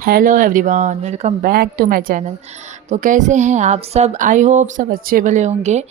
Hello everyone, welcome back to my channel. तो कैसे हैं आप सब? आई होप सब अच्छे भले होंगे।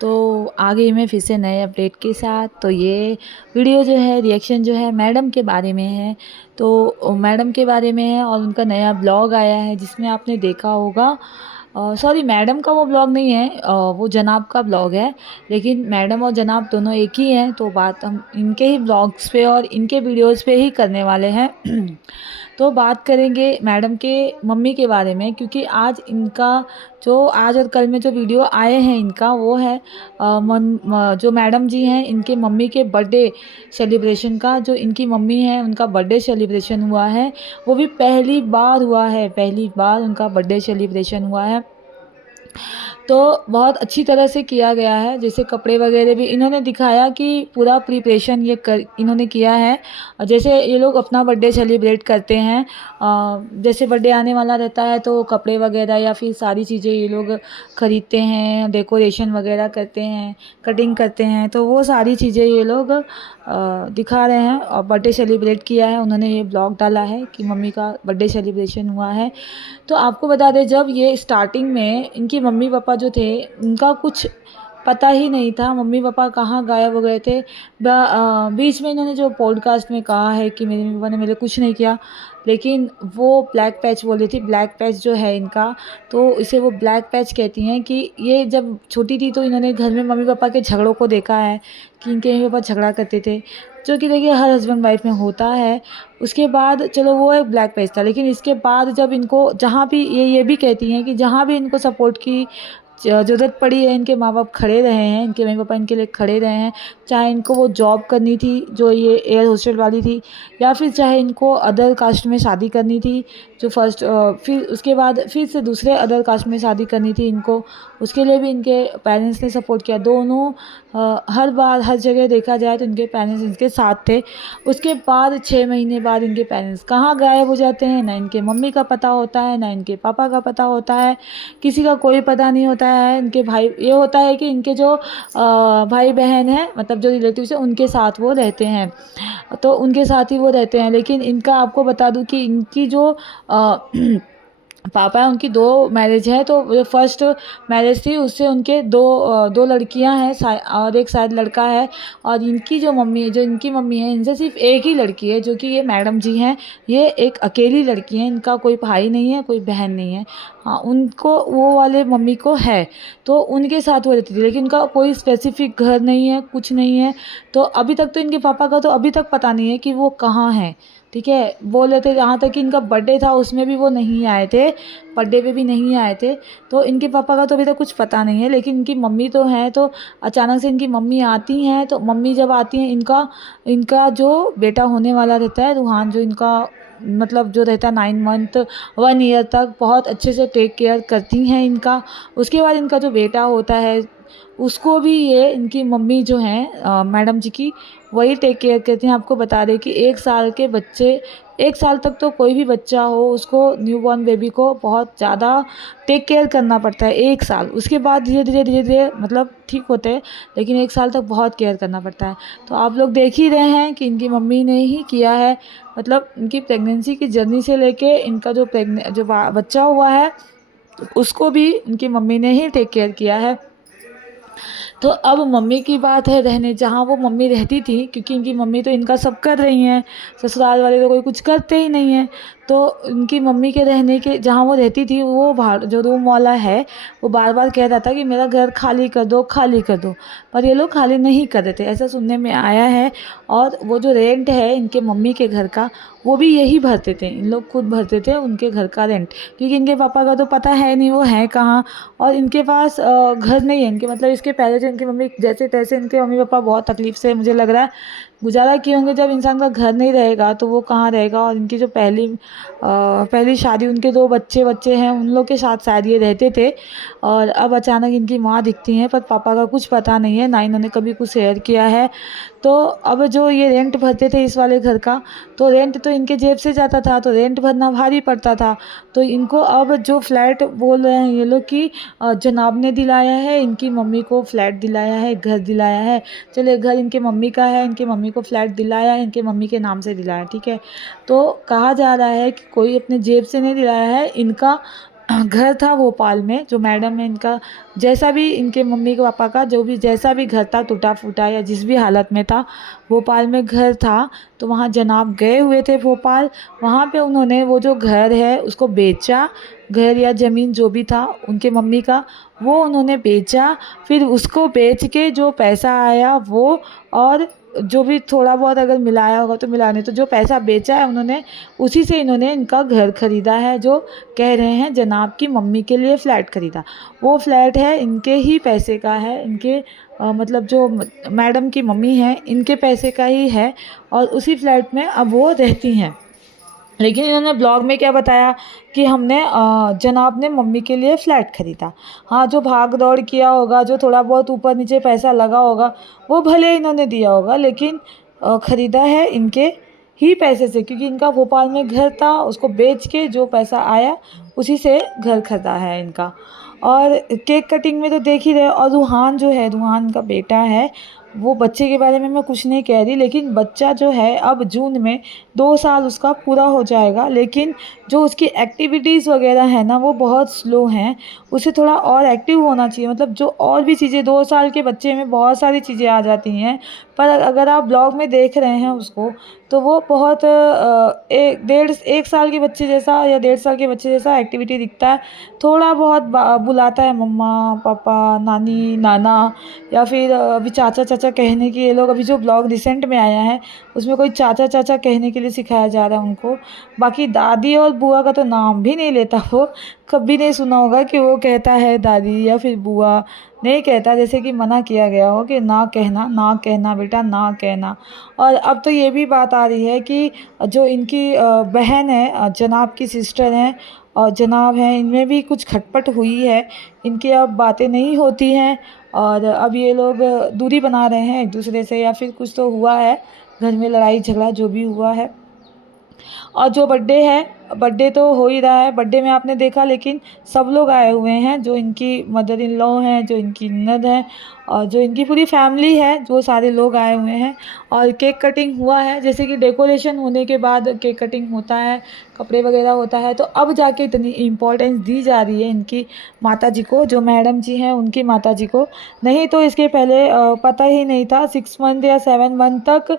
तो आ गई मैं फिर से नए अपडेट के साथ। तो ये वीडियो जो है, रिएक्शन जो है, मैडम के बारे में है। तो मैडम के बारे में है और उनका नया ब्लॉग आया है जिसमें आपने देखा होगा। सॉरी, मैडम का वो ब्लॉग नहीं है, वो जनाब का ब्लॉग है। लेकिन मैडम और जनाब दोनों एक ही हैं, तो बात हम इनके ही ब्लॉग्स पे और इनके वीडियोस पे ही करने वाले हैं। तो बात करेंगे मैडम के मम्मी के बारे में, क्योंकि आज इनका जो आज और कल में जो वीडियो आए हैं इनका वो है जो मैडम जी हैं इनके मम्मी के बर्थडे सेलिब्रेशन का। जो इनकी मम्मी है उनका बर्थडे सेलिब्रेशन हुआ है, वो भी पहली बार हुआ है, पहली बार उनका बर्थडे सेलिब्रेशन हुआ है। तो बहुत अच्छी तरह से किया गया है। जैसे कपड़े वगैरह भी इन्होंने दिखाया कि पूरा प्रिपरेशन इन्होंने किया है। जैसे ये लोग अपना बर्थडे सेलिब्रेट करते हैं, जैसे बर्थडे आने वाला रहता है तो कपड़े वगैरह या फिर सारी चीज़ें ये लोग ख़रीदते हैं, डेकोरेशन वगैरह करते हैं, कटिंग करते हैं। तो वो सारी चीज़ें ये लोग दिखा रहे हैं और बर्थडे सेलिब्रेट किया है। उन्होंने ये ब्लॉग डाला है कि मम्मी का बर्थडे सेलिब्रेशन हुआ है। तो आपको बता दें, जब ये स्टार्टिंग में इनकी मम्मी पापा जो थे उनका कुछ पता ही नहीं था, मम्मी पापा कहाँ गायब हो गए थे। बीच में इन्होंने जो पॉडकास्ट में कहा है कि मेरे मम्मी पापा ने मेरे कुछ नहीं किया, लेकिन वो ब्लैक पैच बोल रही थी। ब्लैक पैच जो है इनका, तो इसे वो ब्लैक पैच कहती हैं कि ये जब छोटी थी तो इन्होंने घर में मम्मी पापा के झगड़ों को देखा है कि इनके मम्मी पापा झगड़ा करते थे, जो कि देखिए हर हस्बैंड वाइफ में होता है। उसके बाद चलो वो एक ब्लैक पेज था, लेकिन इसके बाद जब इनको जहाँ भी ये भी कहती हैं कि जहाँ भी इनको सपोर्ट की ज़रूरत पड़ी है, इनके माँ बाप खड़े रहे हैं, इनके मम्मी पापा इनके लिए खड़े रहे हैं। चाहे इनको वो जॉब करनी थी जो ये एयर होस्टेल वाली थी, या फिर चाहे इनको अदर कास्ट में शादी करनी थी जो फर्स्ट, फिर उसके बाद फिर से दूसरे अदर कास्ट में शादी करनी थी इनको, उसके लिए भी इनके पेरेंट्स ने सपोर्ट किया। दोनों हर बार हर जगह देखा जाए तो इनके पेरेंट्स इनके साथ थे। उसके बाद 6 महीने बाद इनके पेरेंट्स कहाँ गायब हो जाते हैं, ना इनके मम्मी का पता होता है, ना इनके पापा का पता होता है, किसी का कोई पता नहीं होता है। इनके भाई, ये होता है कि इनके जो भाई बहन हैं, मतलब जो रिलेटिव्स हैं, उनके साथ वो रहते हैं, तो उनके साथ ही वो रहते हैं। लेकिन इनका आपको बता दूं कि इनकी जो पापा है उनकी 2 मैरिज है। तो जो फर्स्ट मैरिज थी उससे उनके दो लड़कियां हैं और एक शायद लड़का है। और इनकी जो मम्मी है, जो इनकी मम्मी है, इनसे सिर्फ एक ही लड़की है, जो कि ये मैडम जी हैं। ये एक अकेली लड़की है, इनका कोई भाई नहीं है, कोई बहन नहीं है। हाँ, उनको वो वाले मम्मी को है, तो उनके साथ वो रहती थी, लेकिन उनका कोई स्पेसिफिक घर नहीं है, कुछ नहीं है। तो अभी तक तो इनके पापा का तो अभी तक पता नहीं है कि वो कहाँ हैं। ठीक है, बोल रहे थे यहाँ तक कि इनका बर्थडे था उसमें भी वो नहीं आए थे, बर्थडे पे भी नहीं आए थे। तो इनके पापा का तो अभी तक कुछ पता नहीं है, लेकिन इनकी मम्मी तो है। तो अचानक से इनकी मम्मी आती हैं, तो मम्मी जब आती हैं, इनका इनका जो बेटा होने वाला रहता है रूहान, जो इनका मतलब जो रहता है 9 मंथ 1 ईयर तक बहुत अच्छे से टेक केयर करती हैं इनका। उसके बाद इनका जो बेटा होता है उसको भी ये इनकी मम्मी जो हैं मैडम जी की, वही टेक केयर करती हैं। आपको बता दें कि 1 साल के बच्चे, 1 साल तक तो कोई भी बच्चा हो उसको, न्यूबॉर्न बेबी को बहुत ज़्यादा टेक केयर करना पड़ता है 1 साल। उसके बाद धीरे धीरे मतलब ठीक होते हैं, लेकिन 1 साल तक बहुत केयर करना पड़ता है। तो आप लोग देख ही रहे हैं कि इनकी मम्मी ने ही किया है, मतलब इनकी प्रेगनेंसी की जर्नी से लेके इनका जो बच्चा हुआ है उसको भी इनकी मम्मी ने ही टेक केयर किया है। तो अब मम्मी की बात है रहने जहाँ वो मम्मी रहती थी, क्योंकि इनकी मम्मी तो इनका सब कर रही हैं, ससुराल वाले तो कोई कुछ करते ही नहीं हैं। तो इनकी मम्मी के रहने के जहाँ वो रहती थी, वो बाहर जो रूम वाला है वो बार बार कह रहा था कि मेरा घर खाली कर दो, खाली कर दो। पर ये लोग खाली नहीं कर रहे थे, ऐसा सुनने में आया है। और वो जो रेंट है इनके मम्मी के घर का, वो भी यही भरते थे, इन लोग खुद भरते थे उनके घर का रेंट, क्योंकि इनके पापा का तो पता है नहीं वो हैं कहाँ। और इनके पास घर नहीं है इनके, मतलब इसके पहले जो इनकी मम्मी जैसे तैसे, इनके मम्मी पापा बहुत तकलीफ से मुझे लग रहा है गुजारा किए होंगे। जब इंसान का घर नहीं रहेगा तो वो कहाँ रहेगा। और इनकी जो पहली शादी, उनके 2 बच्चे हैं, उन लोग के साथ शायद ये रहते थे। और अब अचानक इनकी माँ दिखती हैं, पर पापा का कुछ पता नहीं है, ना इन्होंने कभी कुछ शेयर किया है। तो अब जो ये रेंट भरते थे इस वाले घर का, तो रेंट तो इनके जेब से जाता था, तो रेंट भरना भारी पड़ता था। तो इनको अब जो फ्लैट बोल रहे हैं ये लोग कि जनाब ने दिलाया है, इनकी मम्मी को फ्लैट दिलाया है, घर दिलाया है। चलिए घर इनके मम्मी का है, इनके मम्मी को फ्लैट दिलाया है, इनके मम्मी के नाम से दिलाया, ठीक है। तो कहा जा रहा है कि कोई अपने जेब से नहीं दिलाया है, इनका घर था भोपाल में, जो मैडम है इनका, जैसा भी इनके मम्मी के पापा का जो भी जैसा भी घर था, टूटा फूटा या जिस भी हालत में था, भोपाल में घर था, तो वहाँ जनाब गए हुए थे भोपाल। वहाँ पे उन्होंने वो जो घर है उसको बेचा, घर या ज़मीन जो भी था उनके मम्मी का, वो उन्होंने बेचा। फिर उसको बेच के जो पैसा आया वो, और जो भी थोड़ा बहुत अगर मिलाया होगा तो मिला, नहीं तो जो पैसा बेचा है उन्होंने, उसी से इन्होंने इनका घर ख़रीदा है। जो कह रहे हैं जनाब की मम्मी के लिए फ़्लैट ख़रीदा, वो फ्लैट है इनके ही पैसे का है, इनके मतलब जो मैडम की मम्मी है इनके पैसे का ही है, और उसी फ्लैट में अब वो रहती हैं। लेकिन इन्होंने ब्लॉग में क्या बताया कि हमने जनाब ने मम्मी के लिए फ़्लैट ख़रीदा। हाँ, जो भाग दौड़ किया होगा, जो थोड़ा बहुत ऊपर नीचे पैसा लगा होगा, वो भले इन्होंने दिया होगा, लेकिन ख़रीदा है इनके ही पैसे से, क्योंकि इनका भोपाल में घर था, उसको बेच के जो पैसा आया उसी से घर ख़रीदा है इनका। और केक कटिंग में तो देख ही रहे, और रूहान जो है, रूहान का बेटा है, वो बच्चे के बारे में मैं कुछ नहीं कह रही, लेकिन बच्चा जो है अब जून में 2 साल उसका पूरा हो जाएगा, लेकिन जो उसकी एक्टिविटीज़ वगैरह है ना वो बहुत स्लो हैं। उसे थोड़ा और एक्टिव होना चाहिए, मतलब जो और भी चीज़ें 2 साल के बच्चे में बहुत सारी चीज़ें आ जाती हैं, पर अगर आप ब्लॉग में देख रहे हैं उसको, तो वो बहुत 1 साल के बच्चे जैसा या 1.5 साल के बच्चे जैसा एक्टिविटी दिखता है। थोड़ा बहुत बुलाता है मम्मा पापा नानी नाना, या फिर अभी चाचा चाचा कहने की, ये लोग अभी जो ब्लॉग रिसेंट में आया है उसमें कोई चाचा चाचा कहने के लिए सिखाया जा रहा है उनको। बाकी दादी और बुआ का तो नाम भी नहीं लेता वो, कभी नहीं सुना होगा कि वो कहता है दादी या फिर बुआ, नहीं कहता, जैसे कि मना किया गया हो कि ना कहना, ना कहना बेटा, ना कहना। और अब तो ये भी बात आ रही है कि जो इनकी बहन है, जनाब की सिस्टर हैं और जनाब हैं, इनमें भी कुछ खटपट हुई है, इनकी अब बातें नहीं होती हैं, और अब ये लोग दूरी बना रहे हैं एक दूसरे से, या फिर कुछ तो हुआ है घर में, लड़ाई झगड़ा जो भी हुआ है। और जो बर्थडे है, बर्थडे तो हो ही रहा है, बर्थडे में आपने देखा, लेकिन सब लोग आए हुए हैं, जो इनकी मदर इन लॉ हैं, जो इनकी ननद हैं, और जो इनकी पूरी फैमिली है, जो सारे लोग आए हुए हैं। और केक कटिंग हुआ है, जैसे कि डेकोरेशन होने के बाद केक कटिंग होता है, कपड़े वगैरह होता है, तो अब जाके इतनी इम्पोर्टेंस दी जा रही है इनकी माता जी को, जो मैडम जी हैं उनकी माता जी को। नहीं तो इसके पहले पता ही नहीं था, 6 मंथ या 7 मंथ तक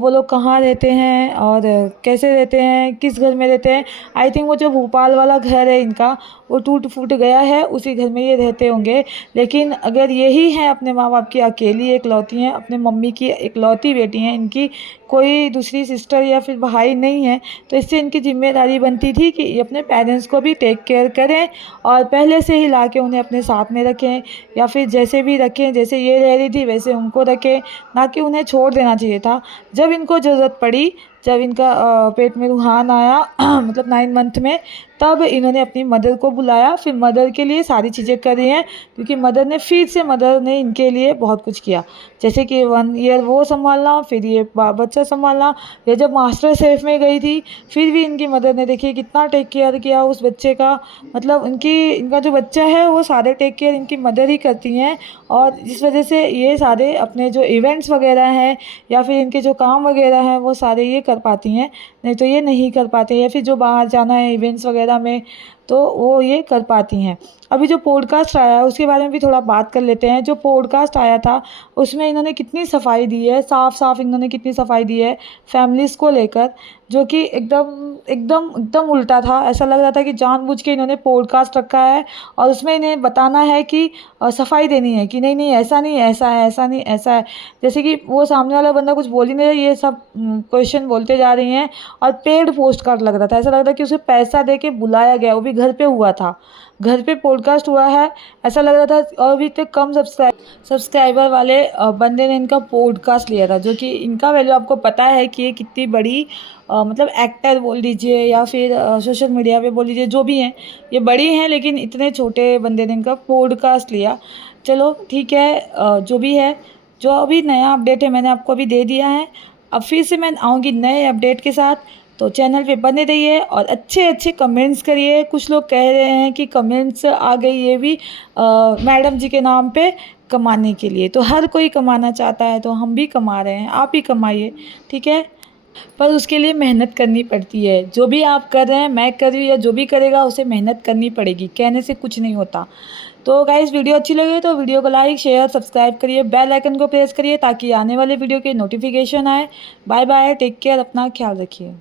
वो लोग कहाँ रहते हैं और कैसे रहते हैं, किस घर में रहते हैं। आई थिंक वो जो भोपाल वाला घर है इनका, वो टूट फूट गया है, उसी घर में ये रहते होंगे। लेकिन अगर यही हैं अपने माँ बाप की अकेली एकलौती हैं, अपने मम्मी की एकलौती बेटी हैं, इनकी कोई दूसरी सिस्टर या फिर भाई नहीं है, तो इससे इनकी ज़िम्मेदारी बनती थी कि ये अपने पेरेंट्स को भी टेक केयर करें, और पहले से ही ला के उन्हें अपने साथ में रखें, या फिर जैसे भी रखें, जैसे ये रह रही थी वैसे उनको रखें, ना कि उन्हें छोड़ देना चाहिए था। जब इनको ज़रूरत पड़ी, जब इनका पेट में रूहान आया मतलब 9 मंथ में, तब इन्होंने अपनी मदर को बुलाया, फिर मदर के लिए सारी चीज़ें करी हैं, क्योंकि मदर ने इनके लिए बहुत कुछ किया, जैसे कि 1 ईयर वो संभालना, फिर ये बच्चा संभालना। ये जब मास्टर शेफ़ में गई थी, फिर भी इनकी मदर ने देखिए कितना टेक केयर किया उस बच्चे का, मतलब इनका जो बच्चा है वो सारे टेक केयर इनकी मदर ही करती हैं। और जिस वजह से ये सारे अपने जो इवेंट्स वगैरह हैं या फिर इनके जो काम वगैरह हैं वो सारे ये कर पाती हैं, नहीं तो ये नहीं कर पाते, या फिर जो बाहर जाना है इवेंट्स वगैरह में तो वो ये कर पाती हैं। अभी जो पॉडकास्ट आया है उसके बारे में भी थोड़ा बात कर लेते हैं। जो पॉडकास्ट आया था उसमें इन्होंने कितनी सफाई दी है, साफ साफ इन्होंने कितनी सफाई दी है फैमिलीज़ को लेकर, जो कि एकदम एकदम एकदम उल्टा था। ऐसा लग रहा था कि जानबूझ के इन्होंने पॉडकास्ट रखा है और उसमें इन्हें बताना है कि सफाई देनी है कि नहीं नहीं ऐसा नहीं, ऐसा है, ऐसा नहीं, ऐसा है। जैसे कि वो सामने वाला बंदा कुछ बोल ही नहीं रहा, ये सब क्वेश्चन बोलते जा रही हैं, और पेड पोस्ट कार्ड लग रहा था। ऐसा लग रहा था कि उसे पैसा दे के बुलाया गया, वो भी घर पे हुआ था, घर पे पॉडकास्ट हुआ है, ऐसा लग रहा था। और भी तो कम सब्सक्राइबर वाले बंदे ने इनका पॉडकास्ट लिया था, जो कि इनका वैल्यू आपको पता है कि ये कितनी बड़ी मतलब एक्टर बोल दीजिए या फिर सोशल मीडिया पे बोल लीजिए, जो भी हैं ये बड़ी हैं, लेकिन इतने छोटे बंदे ने इनका पॉडकास्ट लिया। चलो ठीक है, जो भी है, जो अभी नया अपडेट है मैंने आपको अभी दे दिया है। अब फिर से मैं आऊँगी नए अपडेट के साथ, तो चैनल पे बने रहिए और अच्छे अच्छे कमेंट्स करिए। कुछ लोग कह रहे हैं कि कमेंट्स आ गई ये भी मैडम जी के नाम पे कमाने के लिए, तो हर कोई कमाना चाहता है, तो हम भी कमा रहे हैं, आप भी कमाइए, ठीक है। पर उसके लिए मेहनत करनी पड़ती है। जो भी आप कर रहे हैं, मैं कर रही हूँ या जो भी करेगा उसे मेहनत करनी पड़ेगी, कहने से कुछ नहीं होता। तो गाइस वीडियो अच्छी लगे तो वीडियो को लाइक शेयर सब्सक्राइब करिए, बेल आइकन को प्रेस करिए ताकि आने वाले वीडियो के नोटिफिकेशन आए। बाय बाय, टेक केयर, अपना ख्याल रखिए।